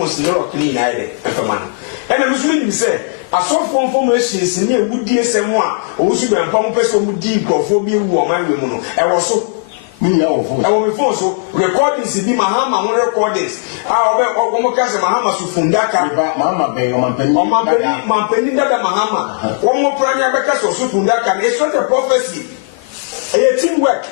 microphones no rock ni na ide efema no ena musu ni say asofo informations ni ewudi esem a owusu bempa mo pese mo di nkrofo bi ewu o manwe mu no e wo so mini ya wo phone e wo me phone so recordings bi Mahama ho recordings obe mo kase Mahama su fundaka Mahama be o mampeni dada Mahama wo mo pranya be kase su fundaka it's not a prophecy a teamwork.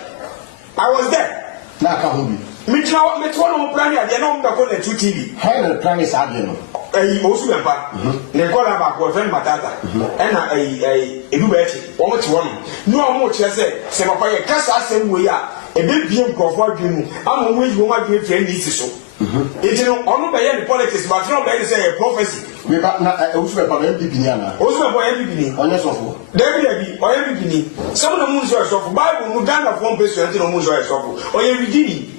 I was there. Na ka ho bi me twa no pranya de na mo da ko na 2 TV how the plan is again osu bempa ne kola ba ko friend matata ena edu ba echi wo mo ti wo no o mo che se papa ye kasa asem wo ya ebe bie nkrofo adwenu ama wo yi wo adwenu friend isi so ejino onu be ye the politics but no be say a prophecy we ba na osu bempa be bibi ni ana osu bempa ye bibi ni onye sofo David oye bibi ni some no mun so sofo Bible no Ghana from person no mun so sofo oye bidini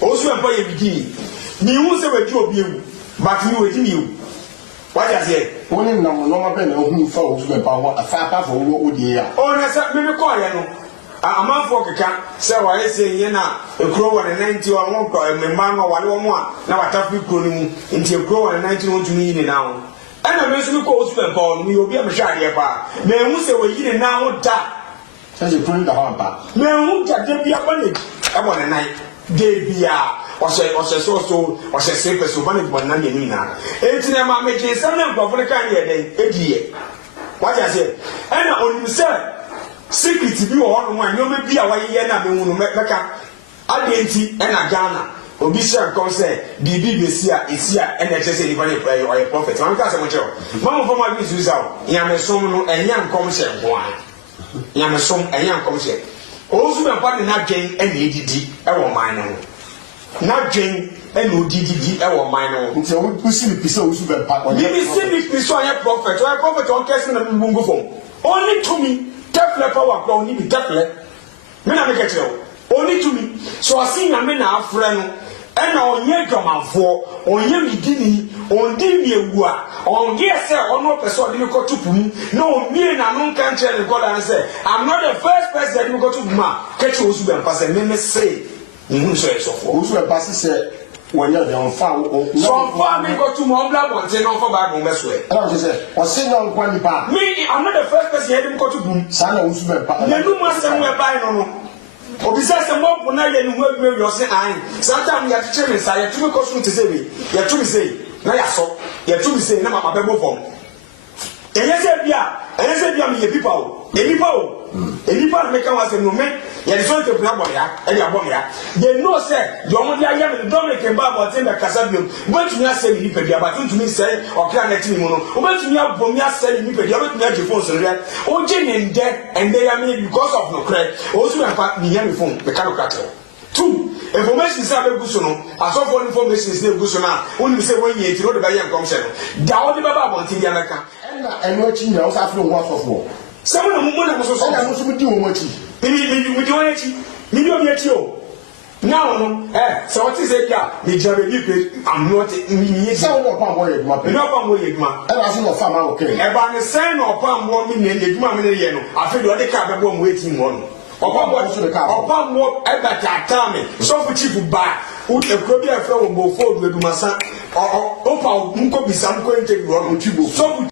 osu bempa ye bidini ni hu se we ti obi ewu but you wait you what you say oni na mo no ma be na hu fa osu bempa ho afa pa fo wo odi ya o na sa me ko ya no amanfo keka se wa ese ye na ekro wa 90 wa won ko memba no wale wo mo a na watafi kro ni mu nti ekro wa 90 won tumi ni na ho ana me so ko osu bempa no mi obi a me hwa ade pa me hu se we yi ni na ho da se je kro da ho pa me hu da de bia ba ne e bo ne nai de bia o se sepe so bana gbo na ni na enti na ma me je sam na gbo fun kan ye den ediye what you say ana onim se secret bi wo hono an yo me bia wa ye na me hunu meka ade enti na Ghana obi share come say bibi besi a esi a na che say ni bana o prophet man ka se mo che ma mo fo ma bi su za o ya me som no enya nkom she nko an ya me som enya nkom she o su me pa ni na gen na edidi e wo man no na gen e no didi e wo man no nti o si ni pisa o su be pa ni bi si ni pisa ya prophet on kesi na mungu fom only to me tefle power kwa oni bi tefle me na me kete o only to me so asin na me na afre no e na onye dwamafo onye midini ondi mi ewu a onge se ono person de ko tupum na omie na no kan chere God and say I'm not the first person that go to ma kete osu be mpase me say ni hu so esofo osu be pase se wanya de on fa o so fa me go to mo bla bonte no for Bible me so e na je say o se na nkwa ni pa me I'm not the first person that go to bum sa na osu be pa na nu ma se mo e bai no obisa se mo bu na ye ni hu agbe yo se an sometimes ya teche me sa ya tumi ko so te se we ya tumi say na ya so ya tumi say na mama be mo fom enye se bia me ye pipa o enipa na meka wa se no me ya so te bra bo ya e ya bo ya they know say the omo dia ya me don make mba bo te na kasa biom but me ase ni pedi aba tun tumi say okra na timi mu no but me abom me ase ni pedi aba tumi age phone so re o je ni nde ya me because of no credit o su empa ni ya me phone me ka lokate two information say be guso no asofo information say guso na oni say won ye tiro de ba ye nkom se no da o de ba ba bon ti dia meka na eno chi nya o sa fro nwa asofo some na mo na so so na mo so di wo mo chi mi di won echi mi di obi echi o now no so what is it ya mi jabe ni pe am not mi se wo pa mo ye duma pe mi no pa mo ye duma e na so no fa ma o ke e ba ni se no pa mo mi ni ye duma mi ni ye no afi do de ka be bo mo eti mo no opa mo e ba ta ta me so fu chief ba u e kro bi e fra wo mo fo do eduma sa o pa nko bisa nko interview o chibo so